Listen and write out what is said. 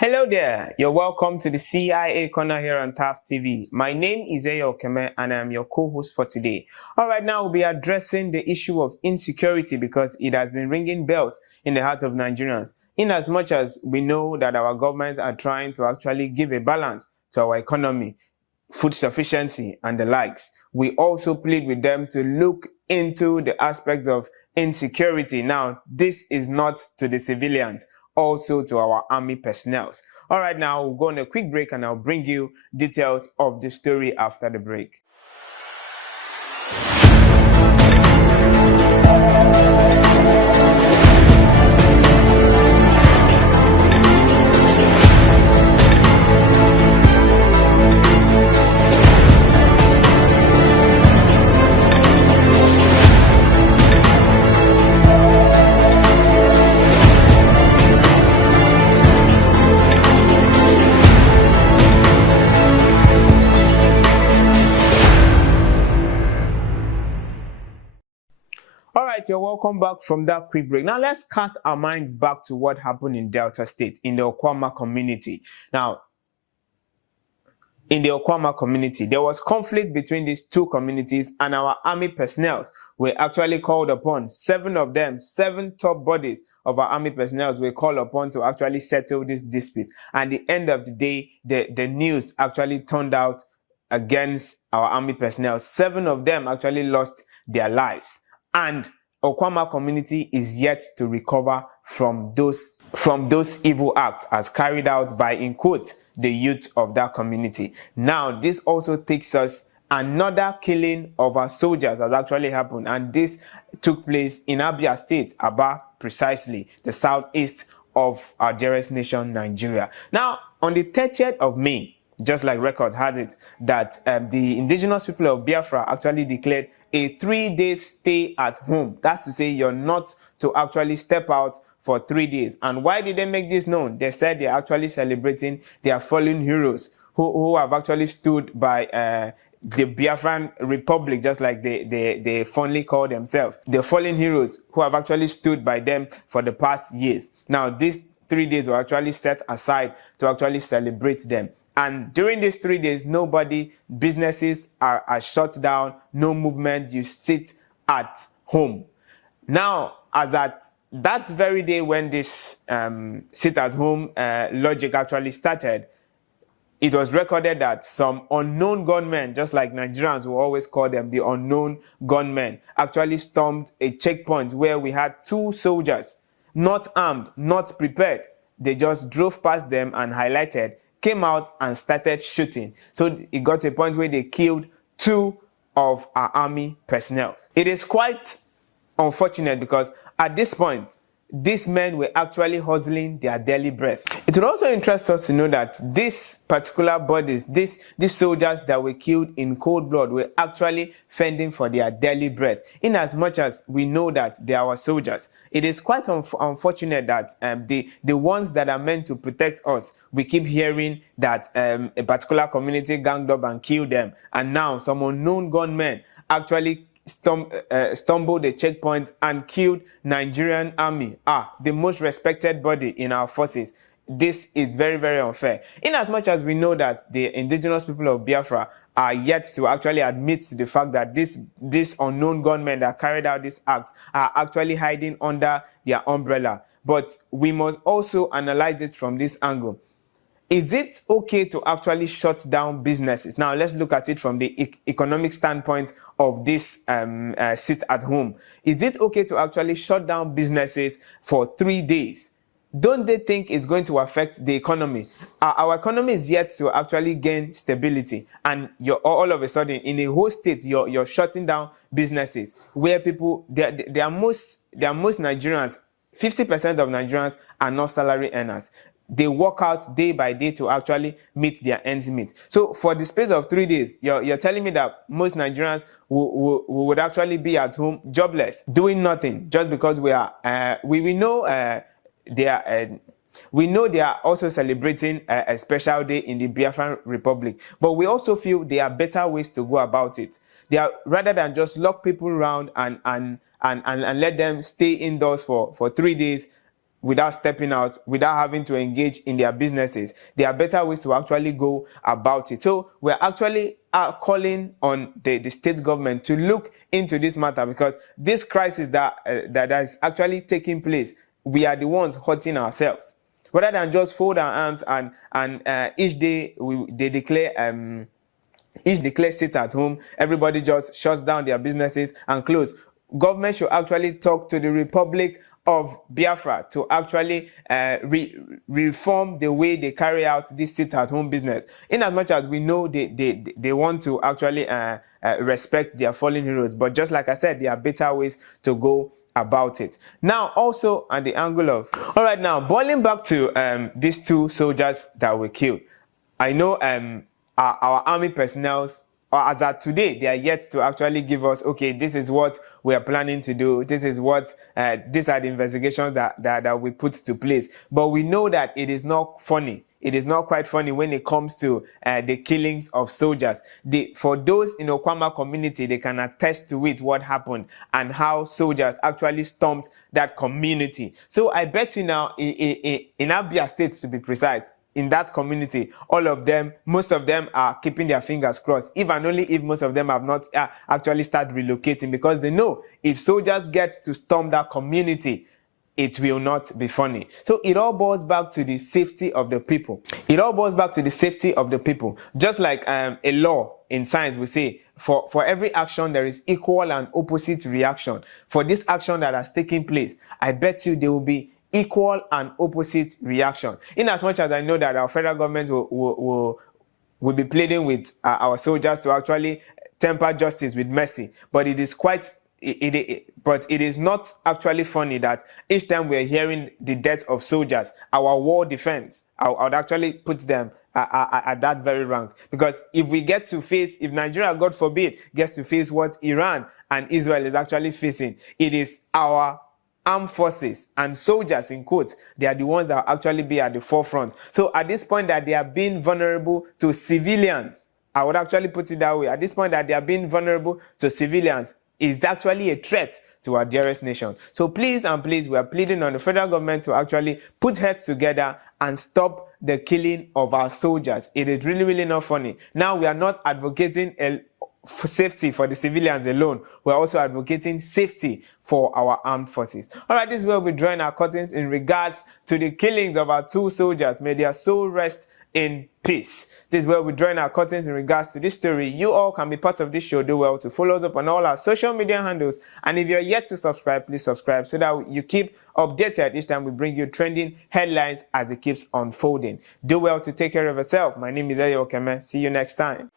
Hello there, you're welcome to the CIA Corner here on TAF TV. My name is Gunmen and I'm your co-host for today. Alright, now we'll be addressing the issue of insecurity because it has been ringing bells in the heart of Nigerians. In as much as we know that our governments are trying to actually give a balance to our economy, food sufficiency and the likes, we also plead with them to look into the aspects of insecurity. Now, this is not to the civilians, also to our army personnel. All right, now we'll go on a quick break and I'll bring you details of the story after the break. You're welcome back from that quick break. Now let's cast our minds back to what happened in Delta State in the Okwama community. Now, in the Okwama community, there was conflict between these two communities, and our army personnel were actually called upon. 7 of them, 7 top bodies of our army personnel were called upon to actually settle this dispute. And at the end of the day, the news actually turned out against our army personnel. 7 of them actually lost their lives. And Okwama community is yet to recover from those evil acts as carried out by, in quote, the youth of that community. Now, this also takes us another killing of our soldiers has actually happened, and this took place in Abia State, Abia precisely, the southeast of our dearest nation, Nigeria. Now, on the 30th of May, just like record has it, that the indigenous people of Biafra actually declared a 3-day stay at home. That's to say, you're not to actually step out for 3 days. And why did they make this known? They said they're actually celebrating their fallen heroes who have actually stood by the Biafran Republic, just like they fondly call themselves. The fallen heroes who have actually stood by them for the past years. Now, these 3 days were actually set aside to actually celebrate them. And during these 3 days, businesses are shut down, no movement, you sit at home. Now, as at that very day when this sit at home logic actually started, it was recorded that some unknown gunmen, just like Nigerians will always call them, the unknown gunmen, actually stormed a checkpoint where we had 2 soldiers, not armed, not prepared. They just drove past them and highlighted, came out and started shooting. So it got to a point where they killed 2 of our army personnel. It is quite unfortunate because at this point, these men were actually hustling their daily breath. It would also interest us to know that these particular bodies, these soldiers that were killed in cold blood, were actually fending for their daily breath. In as much as we know that they are our soldiers, it is quite unfortunate that the ones that are meant to protect us, we keep hearing that a particular community ganged up and killed them, and now some unknown gunmen actually stumbled the checkpoint and killed Nigerian army, the most respected body in our forces. This is very, very unfair. In as much as we know that the indigenous people of Biafra are yet to actually admit to the fact that this unknown gunmen that carried out this act are actually hiding under their umbrella. But we must also analyze it from this angle. Is it okay to actually shut down businesses? Now, let's look at it from the economic standpoint of this sit at home. Is it okay to actually shut down businesses for 3 days? Don't they think it's going to affect the economy? Our economy is yet to actually gain stability, and you're all of a sudden in a whole state you're shutting down businesses where people they are most Nigerians. 50% of Nigerians are not salary earners. They work out day by day to actually meet their ends meet. So for the space of 3 days, you're telling me that most Nigerians would actually be at home jobless, doing nothing, just because we know we know they are also celebrating a special day in the Biafran Republic, but we also feel there are better ways to go about it. Rather than just lock people around and let them stay indoors for 3 days, without stepping out, without having to engage in their businesses. There are better ways to actually go about it. So we're actually calling on the state government to look into this matter, because this crisis that is actually taking place, we are the ones hurting ourselves. Rather than just fold our arms and each day they declare sit at home, everybody just shuts down their businesses and close. Government should actually talk to the Republic of Biafra to actually reform the way they carry out this sit-at-home business. In as much as we know they want to actually respect their fallen heroes, but just like I said, there are better ways to go about it. Now, also at the angle of, all right, now boiling back to these 2 soldiers that were killed. I know our army personnel, or as at today, they are yet to actually give us, okay, this is what we are planning to do. This is what, these are the investigations that we put to place. But we know that it is not funny. It is not quite funny when it comes to the killings of soldiers. For those in Okwama community, they can attest to it, what happened and how soldiers actually stormed that community. So I bet you now, in Abia State to be precise, in that community, all of them, most of them are keeping their fingers crossed, if and only if most of them have not actually started relocating, because they know if soldiers get to storm that community, it will not be funny. So it all boils back to the safety of the people. It all boils back to the safety of the people. Just like a law in science will say, for every action, there is equal and opposite reaction. For this action that has taken place, I bet you there will be equal and opposite reaction. In as much as I know that our federal government will be pleading with our soldiers to actually temper justice with mercy, but it is quite but it is not actually funny that each time we're hearing the death of soldiers, our war defense, I would actually put them at that very rank. Because if we get to face, if Nigeria, God forbid, gets to face what Iran and Israel is actually facing, it is our armed forces and soldiers, in quotes, they are the ones that will actually be at the forefront. So at this point that they are being vulnerable to civilians, I would actually put it that way. At this point that they are being vulnerable to civilians is actually a threat to our dearest nation. So please and please, we are pleading on the federal government to actually put heads together and stop the killing of our soldiers. It is really, really not funny. Now we are not advocating for safety for the civilians alone. We're also advocating safety for our armed forces. All right, this is where we're drawing our curtains in regards to the killings of our 2 soldiers. May their soul rest in peace. This is where we're drawing our curtains in regards to this story. You all can be part of this show. Do well to follow us up on all our social media handles. And if you're yet to subscribe, please subscribe so that you keep updated each time we bring you trending headlines as it keeps unfolding. Do well to take care of yourself. My name is Okeme. See you next time.